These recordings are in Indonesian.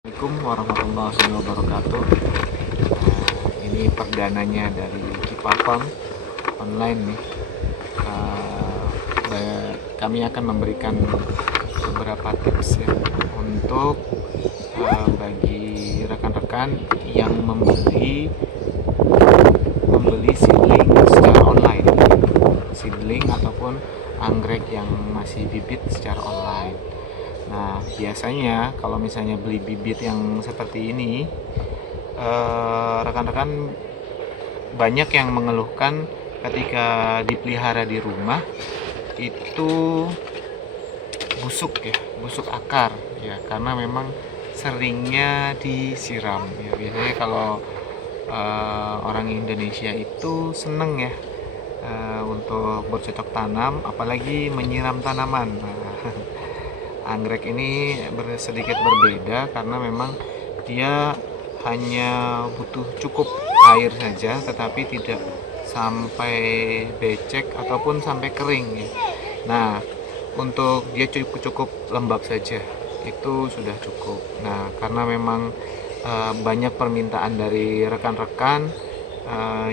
Assalamualaikum warahmatullahi wabarakatuh. Ini perdananya dari Kipa Farm online nih. Kami akan memberikan beberapa tips ya untuk bagi rekan-rekan yang membeli seedling secara online, seedling ataupun anggrek yang masih bibit secara online. Nah, biasanya kalau misalnya beli bibit yang seperti ini, rekan-rekan banyak yang mengeluhkan ketika dipelihara di rumah itu busuk ya, busuk akar ya, karena memang seringnya disiram ya. Biasanya kalau orang Indonesia itu seneng ya untuk bercocok tanam, apalagi menyiram tanaman. Anggrek ini sedikit berbeda karena memang dia hanya butuh cukup air saja, tetapi tidak sampai becek ataupun sampai kering ya. Nah, untuk dia cukup lembab saja itu sudah cukup. Nah, karena memang banyak permintaan dari rekan-rekan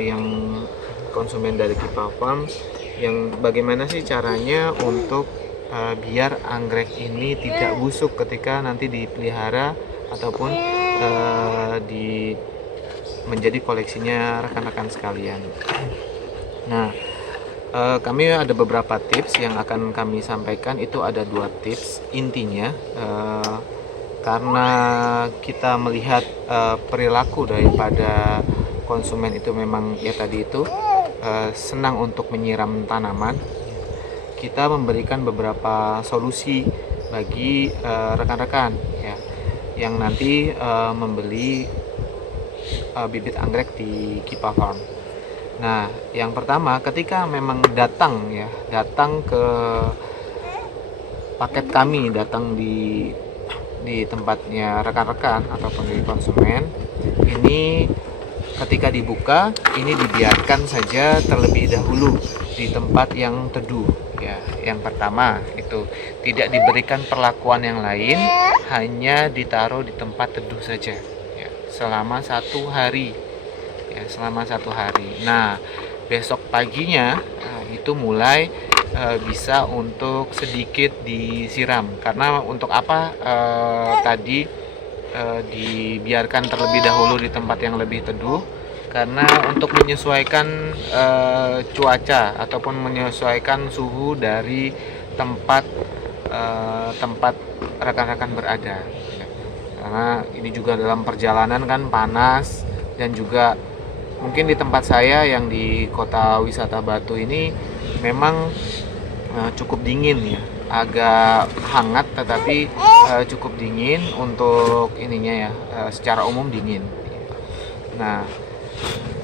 yang konsumen dari Kipa Farm yang bagaimana sih caranya untuk biar anggrek ini tidak busuk ketika nanti dipelihara ataupun menjadi koleksinya rekan-rekan sekalian. Nah, kami ada beberapa tips yang akan kami sampaikan. Itu ada 2 tips intinya, karena kita melihat perilaku daripada konsumen itu memang ya tadi itu senang untuk menyiram tanaman. Kita memberikan beberapa solusi bagi rekan-rekan ya yang nanti membeli bibit anggrek di Kipa Farm. Nah, yang pertama, ketika memang datang ke paket kami, datang di tempatnya rekan-rekan ataupun di konsumen, ini ketika dibuka ini dibiarkan saja terlebih dahulu di tempat yang teduh ya. Yang pertama itu tidak diberikan perlakuan yang lain, hanya ditaruh di tempat teduh saja ya, selama 1 hari ya, selama 1 hari. Nah, besok paginya itu mulai bisa untuk sedikit disiram. Karena untuk apa tadi dibiarkan terlebih dahulu di tempat yang lebih teduh, karena untuk menyesuaikan cuaca ataupun menyesuaikan suhu dari tempat rekan-rekan berada. Karena ini juga dalam perjalanan kan panas, dan juga mungkin di tempat saya yang di kota wisata Batu ini memang cukup dingin ya, agak hangat tetapi cukup dingin untuk ininya ya, secara umum dingin. Nah,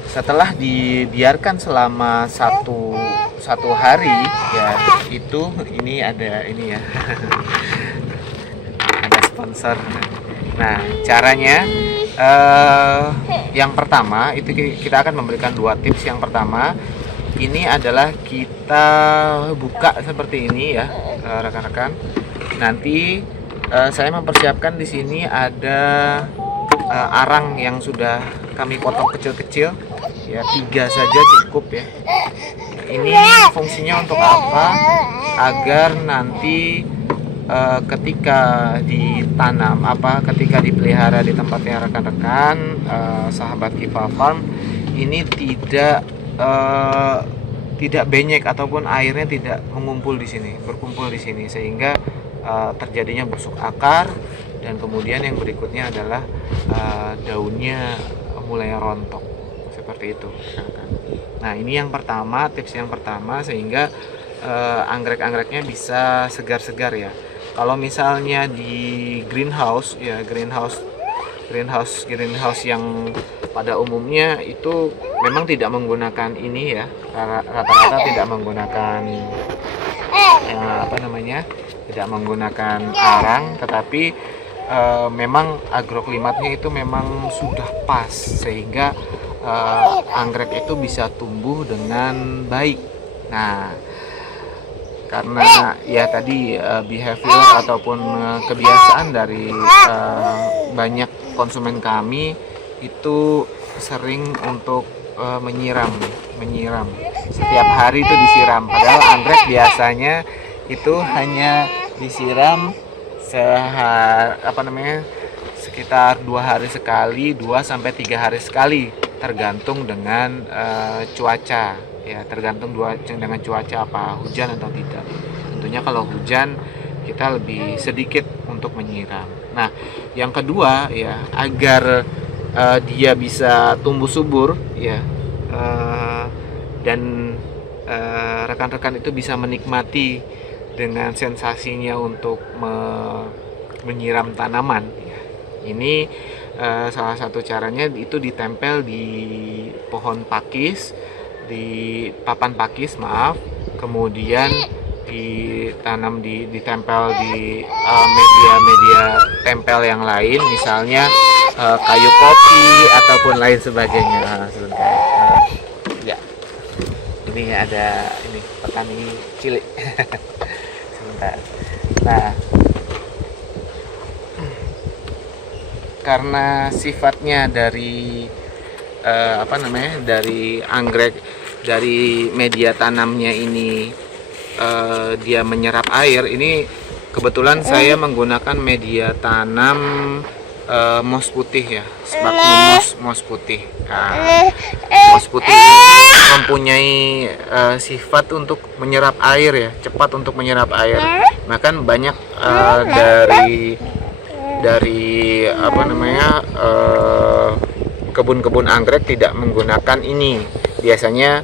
setelah dibiarkan selama satu hari ya, itu ini ada ini ya ada sponsor. Nah, caranya yang pertama itu kita akan memberikan 2 tips. Yang pertama ini adalah kita buka seperti ini ya rekan-rekan. Nanti saya mempersiapkan di sini ada arang yang sudah kami potong kecil-kecil ya, 3 saja cukup ya. Ini fungsinya untuk apa? Agar nanti ketika ditanam ketika dipelihara di tempatnya rekan-rekan sahabat Kipa Farm ini tidak benyek ataupun airnya tidak berkumpul di sini sehingga terjadinya busuk akar, dan kemudian yang berikutnya adalah daunnya mulai rontok seperti itu. Nah, ini yang pertama, tips yang pertama, sehingga anggrek-anggreknya bisa segar-segar ya. Kalau misalnya di greenhouse ya, greenhouse yang pada umumnya itu memang tidak menggunakan ini ya, rata-rata tidak menggunakan tidak menggunakan arang, tetapi memang agroklimatnya itu memang sudah pas sehingga anggrek itu bisa tumbuh dengan baik. Nah, karena ya tadi behavior ataupun kebiasaan dari banyak konsumen kami itu sering untuk menyiram setiap hari itu disiram, padahal anggrek biasanya itu hanya disiram sekitar 2 hari sekali, 2 sampai 3 hari sekali, tergantung dengan cuaca ya, tergantung dengan cuaca apa hujan atau tidak. Tentunya kalau hujan kita lebih sedikit untuk menyiram. Nah, yang kedua ya, agar dia bisa tumbuh subur ya, dan rekan-rekan itu bisa menikmati dengan sensasinya untuk menyiram tanaman ya. Ini salah satu caranya itu ditempel di pohon pakis, di papan pakis kemudian ditempel di media tempel yang lain, misalnya kayu kopi ataupun lain sebagainya. Sebentar, ya, ini ada petani cilik. Sebentar. Nah, karena sifatnya dari dari anggrek, dari media tanamnya ini dia menyerap air. Ini kebetulan saya menggunakan media tanam moss putih ya, Sphagnum moss putih. Nah, moss putih ini mempunyai sifat untuk menyerap air ya, cepat untuk menyerap air. Bahkan banyak dari kebun-kebun anggrek tidak menggunakan ini. Biasanya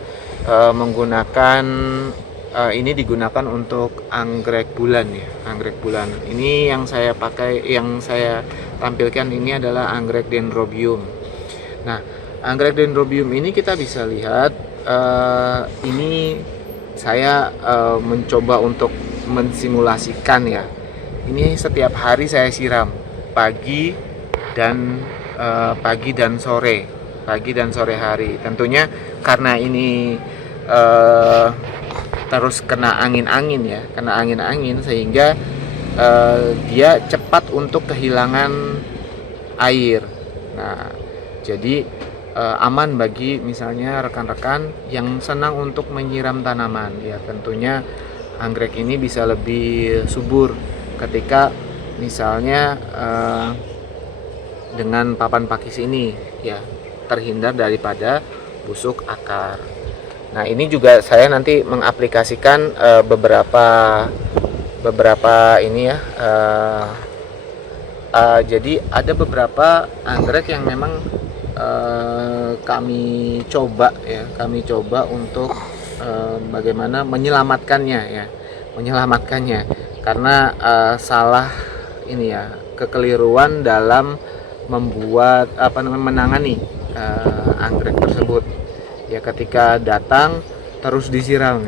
menggunakan ini digunakan untuk anggrek bulan ya, anggrek bulan. Ini yang saya pakai, yang saya tampilkan ini adalah anggrek dendrobium. Nah, anggrek dendrobium ini kita bisa lihat, ini saya mencoba untuk mensimulasikan ya. Ini setiap hari saya siram pagi dan sore hari. Tentunya karena ini terus kena angin sehingga dia cepat untuk kehilangan air. Nah, jadi aman bagi misalnya rekan-rekan yang senang untuk menyiram tanaman ya. Tentunya anggrek ini bisa lebih subur ketika misalnya dengan papan pakis ini ya, terhindar daripada busuk akar. Nah, ini juga saya nanti mengaplikasikan beberapa ini ya. Jadi ada beberapa anggrek yang memang kami coba untuk bagaimana menyelamatkannya karena salah ini ya, kekeliruan dalam membuat menangani anggrek tersebut ya. Ketika datang terus disiram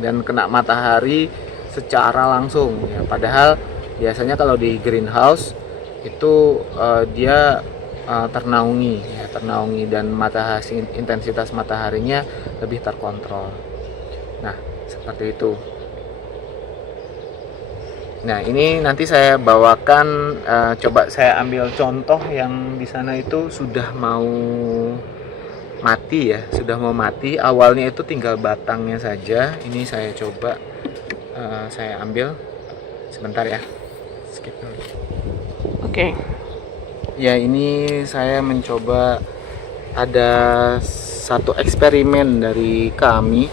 dan kena matahari secara langsung ya, padahal biasanya kalau di greenhouse itu dia ternaungi dan intensitas mataharinya lebih terkontrol. Nah, seperti itu. Nah, ini nanti saya bawakan, coba saya ambil contoh yang di sana itu sudah mau mati ya, awalnya itu tinggal batangnya saja. Ini saya coba saya ambil sebentar ya, skip dulu. Oke. Ya, ini saya mencoba, ada satu eksperimen dari kami.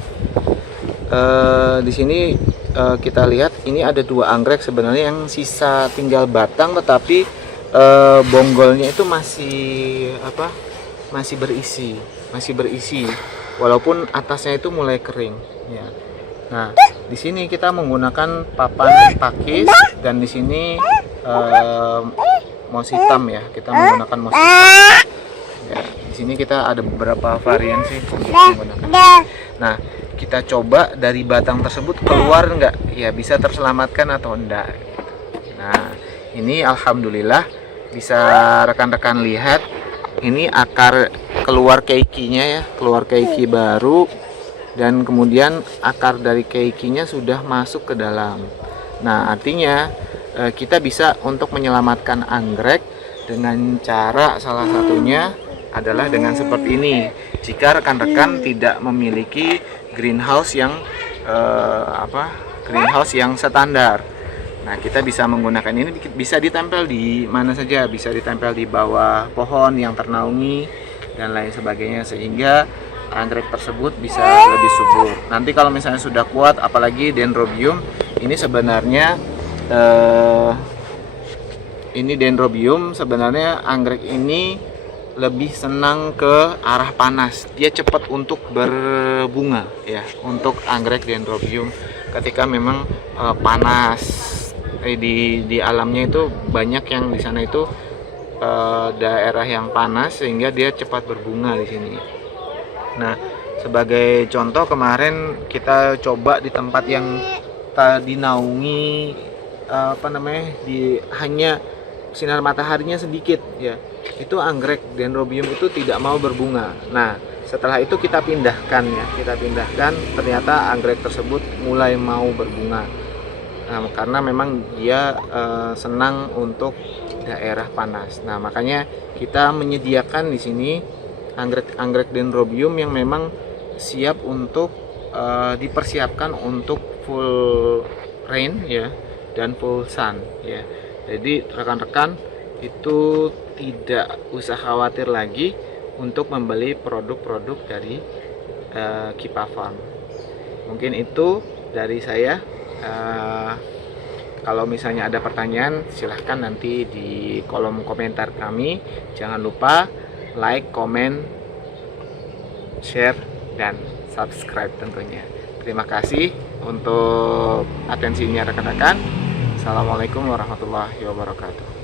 Di sini kita lihat ini ada 2 anggrek sebenarnya yang sisa tinggal batang, tetapi bonggolnya itu masih berisi walaupun atasnya itu mulai kering ya. Nah, di sini kita menggunakan papan pakis dan di sini moss hitam ya, kita menggunakan moss hitam ya. Di sini kita ada beberapa variasi untuk menggunakan. Nah, kita coba dari batang tersebut keluar enggak ya, bisa terselamatkan atau enggak. Nah, ini alhamdulillah bisa rekan-rekan lihat, ini akar keluar keikinya ya, keluar keiki baru, dan kemudian akar dari keikinya sudah masuk ke dalam. Nah, artinya kita bisa untuk menyelamatkan anggrek dengan cara salah satunya adalah dengan seperti ini. Jika rekan-rekan tidak memiliki greenhouse yang greenhouse yang standar, nah kita bisa menggunakan ini, bisa ditempel di mana saja, bisa ditempel di bawah pohon yang ternaungi dan lain sebagainya, sehingga anggrek tersebut bisa lebih subur. Nanti kalau misalnya sudah kuat, apalagi dendrobium ini sebenarnya sebenarnya anggrek ini lebih senang ke arah panas, dia cepat untuk berbunga ya. Untuk anggrek dendrobium ketika memang panas di alamnya itu banyak yang di sana itu daerah yang panas, sehingga dia cepat berbunga di sini. Nah, sebagai contoh kemarin kita coba di tempat yang tadi naungi hanya sinar mataharinya sedikit ya, itu anggrek dendrobium itu tidak mau berbunga. Nah, setelah itu kita pindahkan, ternyata anggrek tersebut mulai mau berbunga. Nah, karena memang dia senang untuk daerah panas. Nah, makanya kita menyediakan di sini anggrek dendrobium yang memang siap untuk dipersiapkan untuk full rain ya, dan full sun ya. Jadi rekan-rekan itu tidak usah khawatir lagi untuk membeli produk-produk dari Kipa Farm. Mungkin itu dari saya. Kalau misalnya ada pertanyaan, silahkan nanti di kolom komentar kami. Jangan lupa like, comment, share, dan subscribe tentunya. Terima kasih untuk atensinya rekan-rekan. Assalamualaikum warahmatullahi wabarakatuh.